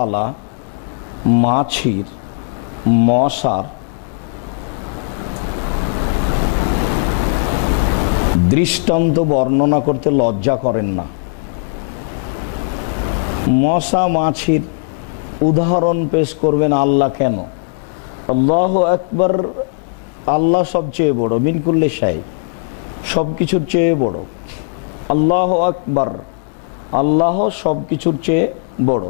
তালা মাছির, মশার দৃষ্টান্ত বর্ণনা করতে লজ্জা করেন না। মশা, মাছির উদাহরণ পেশ করবেন আল্লাহ কেন? আল্লাহ একবার আল্লাহ সবচেয়ে বড় মিনকুল্লে সাহেব সব কিছুর চেয়ে বড়। আল্লাহ আকবার, আল্লাহ সব কিছুর চেয়ে বড়।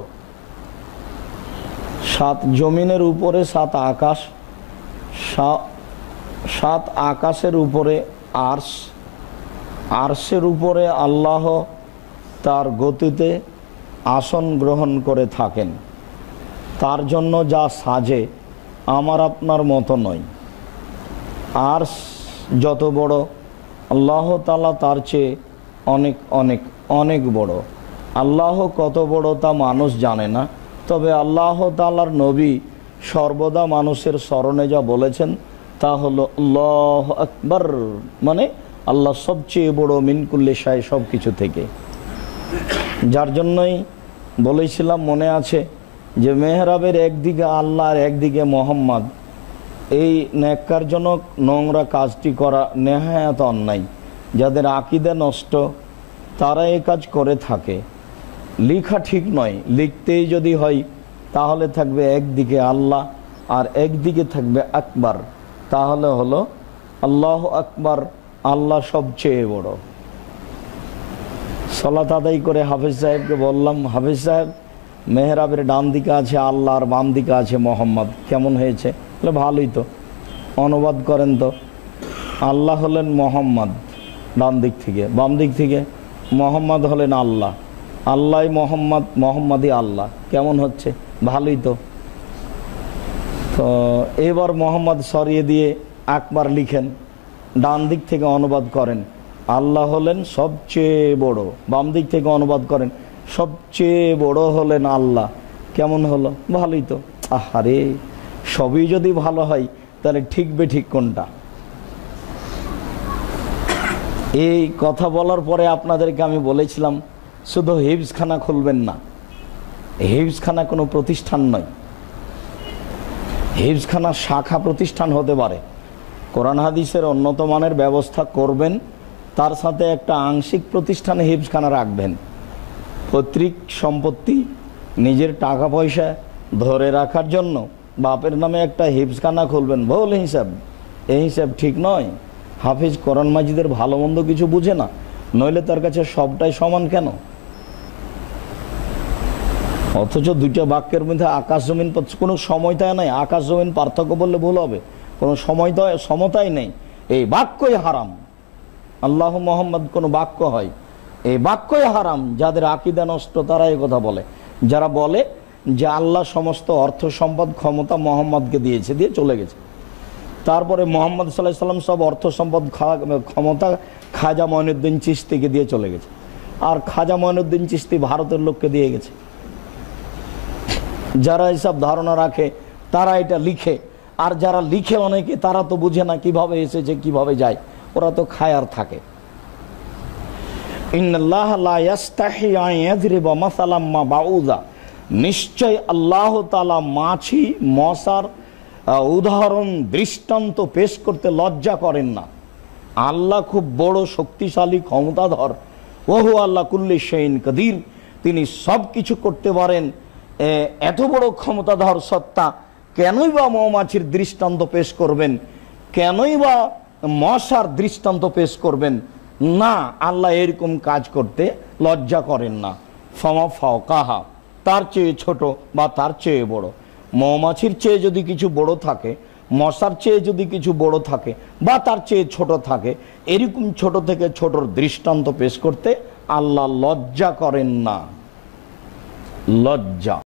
সাত জমিনের উপরে সাত আকাশ সাত আকাশের উপরে আর্শ, আর্শের উপরে আল্লাহ তার গতিতে আসন গ্রহণ করে থাকেন। তার জন্য যা সাজে আমার আপনার মতো নয়। আর্শ যত বড়, আল্লাহ তালা তার চেয়ে অনেক অনেক অনেক বড়। আল্লাহ কত বড় তা মানুষ জানে না। তবে আল্লাহ তালার নবী সর্বদা মানুষের স্মরণে যা বলেছেন তা হলো আল্লাহ আকবর মানে আল্লাহ সবচেয়ে বড় মিনকুল্লে সায় সব কিছু থেকে। যার জন্যই বলেছিলাম, মনে আছে যে মেহরাবের একদিকে আল্লাহ আর একদিকে মোহাম্মদ। এই ন্যাক্কারজনক নোংরা কাজটি করা নেহায়াত অন্যায়। যাদের আকিদে নষ্ট, তারা এ কাজ করে থাকে। লিখা ঠিক নয়। লিখতেই যদি হয়, তাহলে থাকবে একদিকে আল্লাহ আর একদিকে থাকবে আকবার। তাহলে হলো আল্লাহ আকবার, আল্লাহ সবচেয়ে বড়। সলাত আদায় করে হাফিজ সাহেবকে বললাম, হাফিজ সাহেব, মেহরাবের ডান দিকে আছে আল্লাহ আর বাম দিকে আছে মোহাম্মদ। কেমন হয়েছে? বলে, ভালোই তো। অনুবাদ করেন তো। আল্লাহ হলেন মোহাম্মদ ডান দিক থেকে। বাম দিক থেকে মোহাম্মদ হলেন আল্লাহ। আল্লাহ মোহাম্মদ, মোহাম্মদই আল্লাহ। কেমন হচ্ছে? ভালোই তো। তো এবার মোহাম্মদ সরিয়ে দিয়ে আকবার লিখেন, ডান দিক থেকে অনুবাদ করেন। আল্লাহ হলেন সবচেয়ে বড়। বাম দিক থেকে অনুবাদ করেন, সবচেয়ে বড় হলেন আল্লাহ। কেমন হলো? ভালোই তো। আহারে, সবই যদি ভালো হয়, তাহলে ঠিক বে ঠিক কোনটা? এই কথা বলার পরে আপনাদেরকে আমি বলেছিলাম শুধু হিবসখানা খুলবেন না হিবসখানা কোনো প্রতিষ্ঠান নয়, হিফজখানা শাখা প্রতিষ্ঠান হতে পারে। কোরআন হাদিসের উন্নত মানের ব্যবস্থা করবেন, তার সাথে একটা আংশিক প্রতিষ্ঠানে হিফজখানা রাখবেন। পৈতৃক সম্পত্তি, নিজের টাকা পয়সা ধরে রাখার জন্য বাপের নামে একটা হিফজখানা খুলবেন, ভুল হিসাব। এই হিসাব ঠিক নয়। হাফিজ কোরআন মাজিদের ভালো মন্দ কিছু বুঝে না, নইলে তার কাছে সবটাই সমান কেন? অথচ দুইটা বাক্যের মধ্যে আকাশ জমিন কোনো সময়তায় নাই, আকাশ জমিন পার্থক্য বললে ভুল হবে। কোনো সময়তা সমতাই নেই। এই বাক্যই হারাম। আল্লাহ মোহাম্মদ কোনো বাক্য হয়। এই বাক্যই হারাম। যাদের আকিদা নষ্ট তারা এই কথা বলে। যারা বলে যে আল্লাহ সমস্ত অর্থ, সম্পদ, ক্ষমতা মোহাম্মদকে দিয়েছে, দিয়ে চলে গেছে। তারপরে মোহাম্মদ সাল্লাহ সাল্লাম সব অর্থ, সম্পদ ক্ষমতা খাজা মঈনুদ্দিন চিস্তিকে দিয়ে চলে গেছে। আর খাজা মঈনুদ্দিন চিস্তি ভারতের লোককে দিয়ে গেছে। যারা এইসব ধারণা রাখে, তারা এটা লিখে। আর যারা লিখে অনেকে, তারা তো বুঝে না কীভাবে এসেছে, কীভাবে যায়। ওরা তো খায় আর থাকে নিশ্চয় আল্লাহ তাআলা মাছি, মশার উদাহরণ, দৃষ্টান্ত পেশ করতে লজ্জা করেন না। আল্লাহ খুব বড় শক্তিশালী, ক্ষমতাধর। ওহু আল্লাহ কুল্লি সেইন কদির। তিনি সব কিছু করতে পারেন। এত বড় ক্ষমতাধর সত্তা কেনই বা মৌমাছির দৃষ্টান্ত পেশ করবেন? কেনই বা মশার দৃষ্টান্ত পেশ করবেন? না, আল্লাহ এরকম কাজ করতে লজ্জা করেন না। ফমা ফাও কাহা তার চেয়ে ছোট বা তার চেয়ে বড়। মৌমাছির চেয়ে যদি কিছু বড় থাকে, মশার চেয়ে যদি কিছু বড় থাকে বা তার চেয়ে ছোট থাকে, এরকম ছোট থেকে ছোটর দৃষ্টান্ত পেশ করতে আল্লাহ লজ্জা করেন না। লজ্জা।